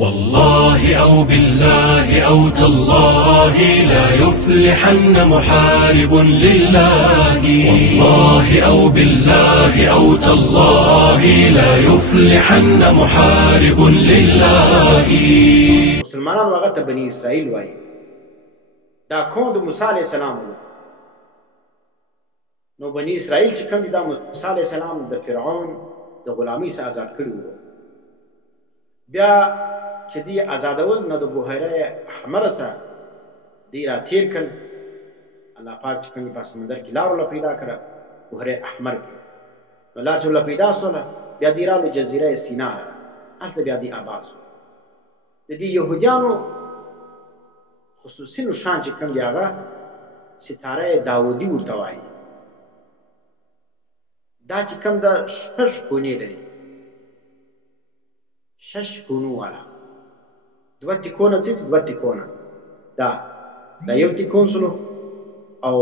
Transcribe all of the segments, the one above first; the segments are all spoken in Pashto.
والله أو بالله أو تالله لا يفلحن محارب لله. والله أو بالله أو تالله لا يفلحن محارب لله. مسلمانانو هغه ته بني اسرائیل وایي. دا قوم د موسی علیه السلام و. نو بني اسرائیل چې کوم دي دا موسی علیه السلام د فرعون د غلامۍ څخه آزاد کړي وو. بیا چې دی آزادول نو د بحیره احمر څخه دی را تیر کړل. الله پاک چې کوم په سمندر کې لار ولا پیدا کړه بحیره احمر کې. نو لار چې ولا پیدا سوله بیا دی رالو جزیره سینا هلته بیا دی آباد شو. د دې یهودیانو خصوصي نشان چې کوم دی هغه ستاره داودي ورته وایي. دا چې کوم د شپږ کونې لري، 6 کونو والا، 2 تکونه چې 2 تکونه دا یو تکون سلو او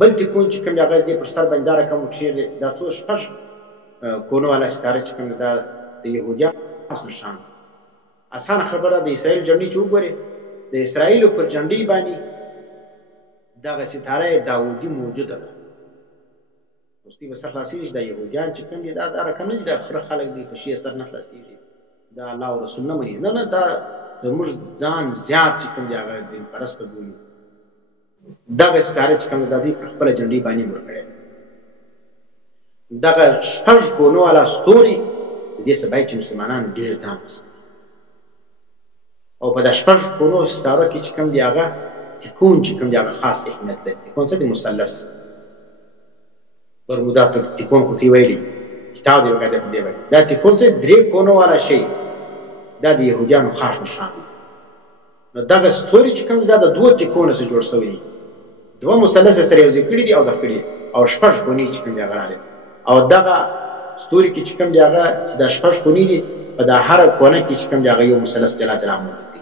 بل تکون چې کوم هغه دې پر سر باندې دا رقم وکړي. دا څو 6 کونو والا ستاره چې کوم دا د یهودیانو نشان. اسانه خبره د اسرائیل جنډي چې وګوري د اسرائیل پر جنډي باندې دغه ستاره داودي موجوده ده. دوستي به خلاصېږي د یهودیان چې کوم دي دا رقم نه دي، د خره خلک دي په شي ستر نه خلاصېږي. دا الله او رسول نه مني. نه دا زموږ ځان زیات چې کوم دی هغه دین پرسته بولي. دغه ستاره چې کوم د دې پر خپل جنډي باندې مور کړی. دغه 6 کونو والا ستوري دې سبا چې مسلمانان ډېر ځان وساتي. او په د 6 کونو ستاره کې چې کوم دی هغه تکون چې کوم دی هغه خاص اهمیت لري. تکون څه دی؟ مثلث برمودا تکون خو تی ویلي کتاب دی وکړه په دې باندې. دا تکون څه 3 کونو والا شی دا د یهودیانو خاص نشان دی. نو دغه ستوري چې کوم دا د 2 تکونو څخه جوړ شوی دی. 2 مثلث سره یو ځای کړي دي او د کړي او 6 کونې چې کوم دی هغه راغلي. او دغه ستوري کې چې کوم دی هغه چې د 6 کونې دي په د هر کونه کې چې کوم دی هغه یو مثلث جلا جلا موجود دی.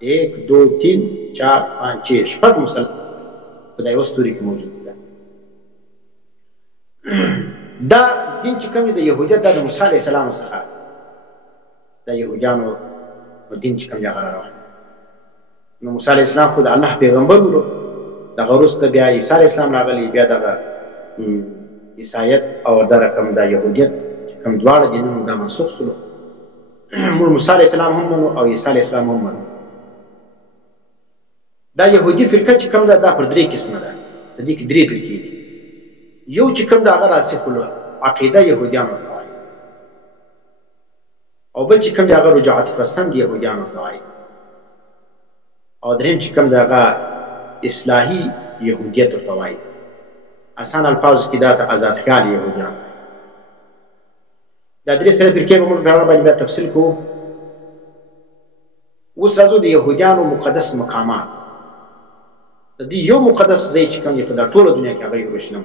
1 2 3 4 5 6 شپږ مثلث په د یو ستوري کې موجود دی. دا دین چې کوم دی د یهودیت د موسی علیه السلام څخه د یهودیانو دین چې کوم دی هغه روان. نو موسی علیه السلام خو د الله پیغمبر ولو. دغه وروسته بیا عیسی علیه السلام راغلی. بیا دغه عیسایت او د رقم د یهودیت چې کوم دواړه دینونه دا منسوخ شول. موسی علیه السلام هم منو او عیسی علیه السلام هم منو. دا یهودي فرقه چې کوم ده دا پر 3 قسمه ده. د دې کې 3 فرقې دي. یو چې کوم د هغه راسخ العقیده یهودیان ورته وایي، او بل چې کوم د هغه رجعت پسند یهودیان ورته وایي، او دریم چې کوم د هغه اصلاحي یهودیت ورته وایي. آسان الفاظ کې دا ته آزادخیال یهودیان. دا 3 سره فرقې به موږ په اړه باندې تفصیل کوو. اوس راځو د یهودیانو مقدس مقامات. د دې یو مقدس ځای چې کوم دی په دا ټوله دنیا کې هغه یروشلم،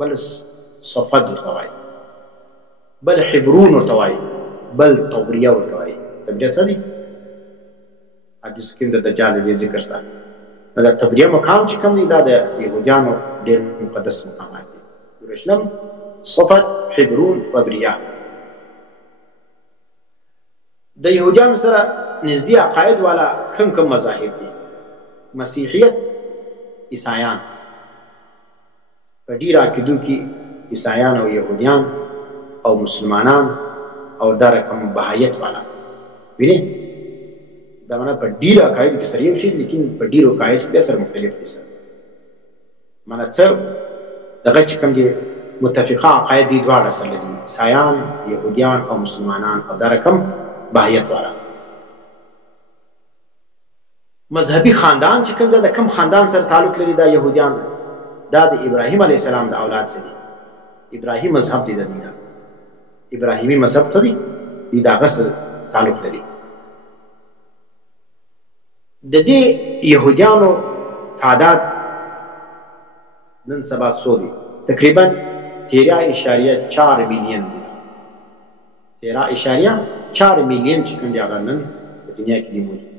بل صفد ورته وایي، بل حبرون ورته وایي، بل طوریه ورته وایي. طوریه څه دي؟ حدیث کې د دجال دی ذکر سره. نو دا طوریه مقام چې کوم دی دا د یهودیانو ډېر مقدس مقامات دي. یروشلم، صفد، حبرون، طوریه. د یهودیانو سره نږدې عقاید والا کوم مذاهب دي؟ مسیحیت، عیسایان. په ډېر عقیدو کې عیسایان او یهودیان او مسلمانان او دا رقم بهایت والا ویني. دا معنا په ډېر عقایدو کې سره یو شی، لیکن په ډېرو عقایدو کې سره مختلف دي. سره معنا څه دغه چې کوم دي متفقه عقاید دي دواړه سره لري، عیسایان، یهودیان او مسلمانان او دا رقم بهایت والا. مذهبي خاندان چې کوم دا د کوم خاندان سره تعلق لري دا یهودیان دا د ابراهیم علیه السلام د اولاد څخه دي. ابراهیم مذهب دی د دینه. ابراهیمی مذهب څه دی؟ دی دغه سره تعلق لري. د دې یهودیانو تعداد نن سبا څو دي؟ تقریبا 13.4 میلیون دي. 13.4 میلیون چې کوم دی هغه نن په دنیا کې دی موجود.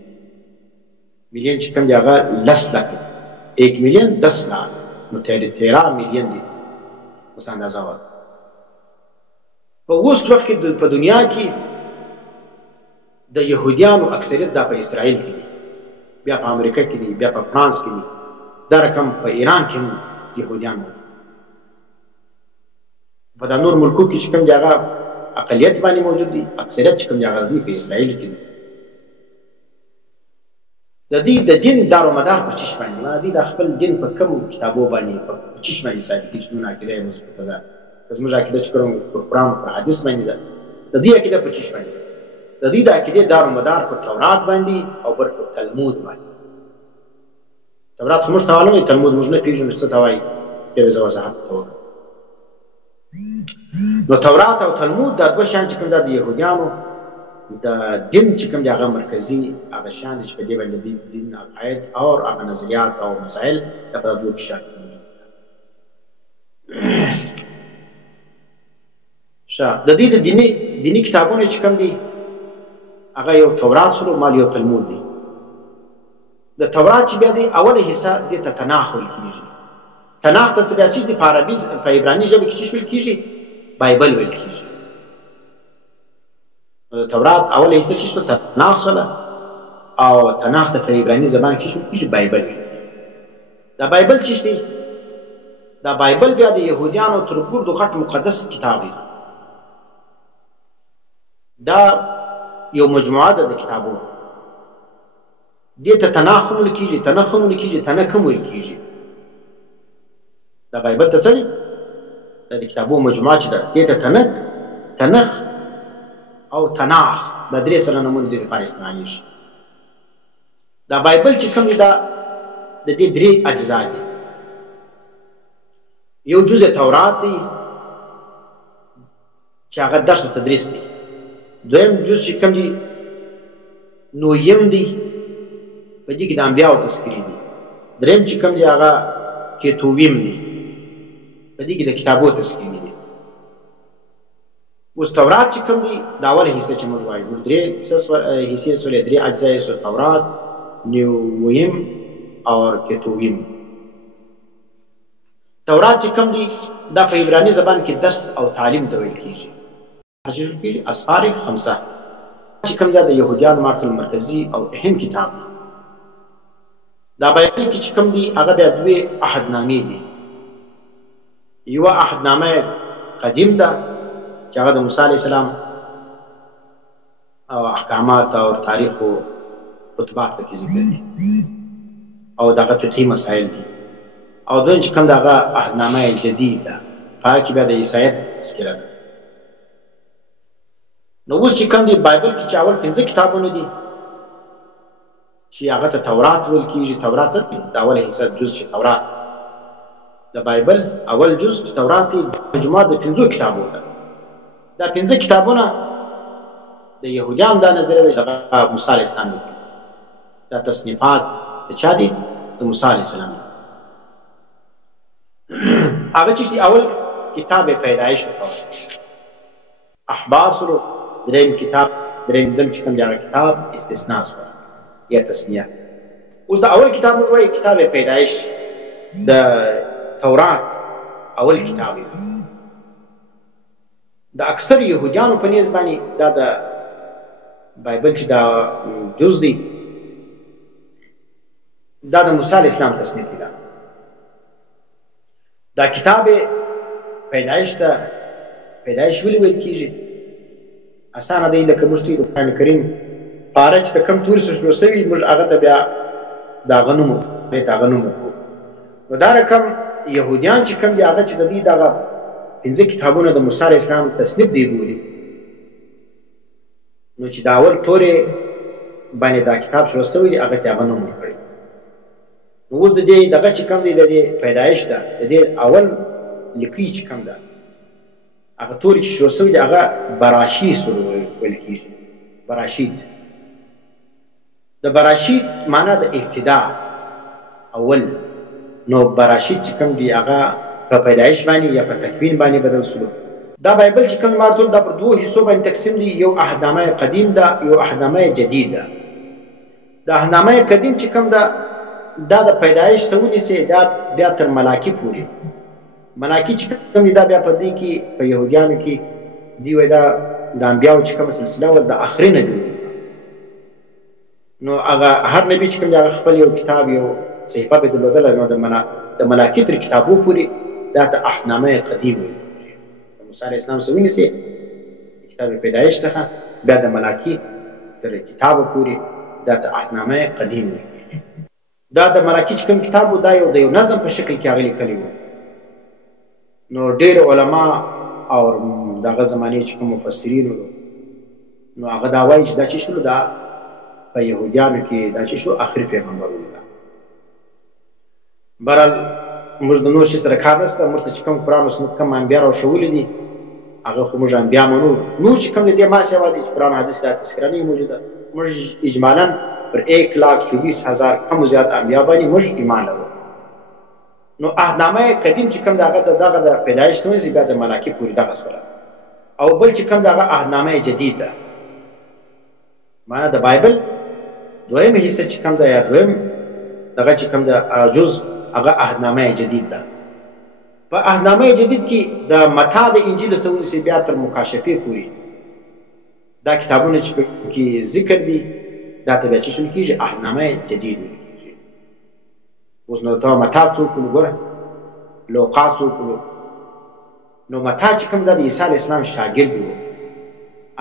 میلیون چې کوم دی هغه 10 لک 1 میلیون 10 لاک نو 13 میلیون دي. اوس اندازه وکړه. په اوس وخت کې په دنیا کې د یهودیانو اکثریت دا په اسرائیل کې دي، بیا په امریکا کې دي، بیا په فرانس کې دي، دا رقم په ایران کې هم یهودیان موجود. په دا نور ملکو کې چې کوم دی هغه اقلیت باندې موجود دي، اکثریت چې کوم دی هغه په اسرائیل کې دي. د دې د دین دارومدار په چیش باندې د خپل دین په کوم کتابو باندې په چیش باندې ثابت دي چې نو عقیده مثبته ده. زموږ عقیده چې کوم په قرآن او حدیث باندې ده، د دې عقیده په چیش باندې د دې د عقیده دارومدار په تورات باندې او پر تلمود باندې. تورات موږ ته معلومه، تلمود موږ نه پیژنو څه ته وایي، بیا به زه وضاحت کوم. نو تورات او تلمود دا دوه شیان چې کوم دا د یهودیانو د دین چې کوم دی هغه مرکزي هغه شیان چې په دې باندې د دین عقاید او هغه نظریات او مسایل دا په دوه کې شامل دي. د دې د دیني کتابونو چې کوم دي هغه یو تورات سره مال یو تلمود دی. د تورات چې بیا دی اوله حصہ دې ته تناخ ویل کېږي. تناخ ته څه بیا چې په عربي په عبراني ژبه کې چې ویل کېږي بایبل ویل کېږي. د تورات اوله حصہ چې تناخ سره او تناخ ته په عبراني زبان کې ویل کېږي بایبل ویل کېږي. دا بایبل چې دی دا بایبل بیا د یهودیانو تر ټولو غټ مقدس کتاب دی. دا یو مجموعه ده د کتابونو، دې ته تناخ هم ویل کېږي، تنخ هم ویل کېږي، تنک هم ویل کېږي. دا بایبل ته څه دی؟ دا د کتابونو مجموعه چې ده دې ته تنخ او تناخ دا درې سره نومونه دې لپاره استعمالېږي. دا بایبل چې کوم دی دا د دې درې اجزا دي. یو جزء تورات دی چې هغه درس او تدریس دی. دویم جز چې کوم دی نویم دی، په دې کې د انبیاءو تذکرې دي. دریم چې کوم دی هغه کتوبیم دی، په دې کې د کتابو تذکرې دي. اوس تورات چې کوم دی دا اوله حصه چې موږ وایو درې حصې سولې درې اجزا سو تورات، نویم او کتوبیم. تورات چې کوم دی دا په عبراني زبان کې درس او تعلیم ته ویل کېږي. اسفار خمسه چې کوم دا د یهودیانو مارتل مرکزي او اهم کتاب دی. دا بایبل کې چې کوم دی هغه د دوه عهدنامې دي. یو عهدنامه قدیم ده چې هغه د موسی علیه السلام او احکامات او تاریخ او خطبات پکې ذکر دي او دغه فقهي مسایل دي. او دویم چې کوم دا هغه عهدنامه جدید ده، هغه کې بیا د عیسایت تذکره ده. نو اوس چې کوم دی بایبل کې چې اول 15 کتابونه دي چې هغه ته تورات ویل کېږي. تورات څه دی؟ د اوله حصه جز چې تورات د بایبل اول جز چې تورات دی مجموعه د 15 کتابونو ده. دا 15 کتابونه د یهودیانو دا نظریه ده چې موسی علیه السلام دی. دا تصنیفات د چا دي؟ د موسی علیه السلام دي. هغه چې اول کتاب پیدایش وکړ احبار سره، دریم کتاب دریم ځل چې کوم دی هغه کتاب استثناء سره یا تسنیه. اوس دا اول کتاب موږ وایو کتاب پیدایش د تورات اول کتاب دی. د اکثر یهودیانو په نسبت باندې دا د بایبل چې دا جز دی دا د موسی علیه السلام تصنیف دی. دا کتاب پیدایش ته پیدایش ولې ویل کېږي؟ اسانه دی لکه موږ چې د قرآن کریم پاره چې کوم تورې سره شروع شوي موږ هغه ته بیا د هغه نوم وکړو. نو دا رقم یهودیان چې کوم دي هغه چې د دې دغه 15 کتابونه د موسی علیه السلام تصنیف دی بولي. نو چې دا اول تورې باندې دا کتاب شروع شوی دی هغه ته هغه نوم ورکړی. نو اوس د دې دغه چې کوم دی د دې پیدایش ده د دې اول لیکي چې کوم ده هغه تورې چې شروع شوی دی هغه براشید سره ویل کېږي. براشید د براشید معنا د ابتدا اول. نو براشید چې کوم دی هغه په پیدایش باندې یا په تکوین باندې بدل شو. دا بایبل چې کوم مارتول دا پر دوه حصو باندې تقسیم دي. یو عهدنامه قدیم ده، یو عهدنامه جدید ده. د عهدنامه قدیم چې کوم ده دا د پیدایش سونی سي دا بیا تر ملاکی پورې. ملاکی چې کوم دی دا بیا په دې کې په يهوديانو کې دی وای دا د انبیانو چې کوم سلسله ول د اخري نبی نو هغه هر نبی چې کوم دی هغه خپل یو کتاب یو صحیفه به درلودله، نو د ملاکي تر کتابو پورې دا ته عهدنامه قدیم ویل کېږي. د موسی علیه السلام څخه ونیسي کتاب پیدایش څخه بیا د ملاکي تر کتابو پورې دا ته عهدنامه قدیم ویل کېږي. دا د ملاکي چې کوم کتاب و دا یو د یو نظم په شکل کې هغه لیکلی و. نو ډېر علما او دغه زمانې چې کوم مفسرین وو نو هغه دا وایي چې دا چې شولو دا په یهودیانو کې دا چې شو آخري پیغمبر و. بهرحال موږ د نور شي سره کار نشته، موږ ته چې کوم قرآن او سنت کوم انبیا راښولي دي هغه خو موږ انبیا منو. نور چې کوم د دې ما سوا دي چې قرآن حدیث دا تذکره نه موجوده، موږ اجمالا پر 1,24,000 کم زیات انبیا باندې موږ ایمان لرو. نو عهدنامه قدیم چې کوم دغه د پیدایش څخه بیا د ملاکي پورې دغه سوله، او بل چې کوم دغه عهدنامه جدید ده معنا د بایبل دویم حصہ چې کوم ده یا دویم دغه چې کوم ده جز هغه عهدنامه جدید ده. په عهدنامه جدید کې د متی د انجیل سوي سي بیا تر مکاشفه پورې دا کتابونه چې کې ذکر دي دا ته بیا چې شول کېږي عهدنامه جدید ویل کېږي. اوس نو ته متی څوک وګوره، لوقا څوک وګوره. نو متی چې کوم ده د عیسی علیه السلام شاګرد و،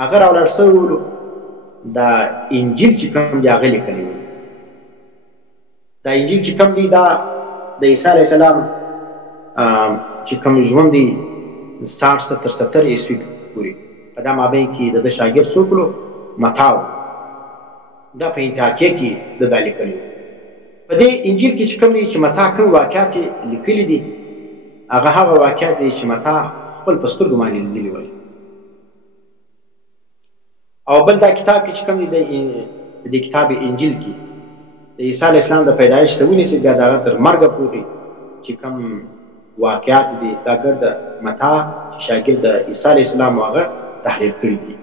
هغه راولاړ سوی ولو دا انجیل چې کوم دی هغه لیکلی و. دا انجیل چې کوم دی دا د عیسی علیه السلام چې کوم ژوند دی 60 تر 70 عیسوي پورې په دا مابین کې د شاګرد څوک و متی و. دا په انتاکیه کې د دا لیکلی و. په دې انجیل کې چې کوم دی چې متی کوم واقعات لیکلي دي هغه واقعات دي چې متی خپل په سترګو باندې لیدلي ول. او بل دا کتاب کې چې کوم دی د کتاب انجیل کې د عیسی علیه السلام د پیدایش څخه ونیسي بیا د هغه تر مرګه پورې چې کوم واقعات دي دا ګرد متی چې شاګرد د عیسی علیه السلام هغه تحریر کړي دي.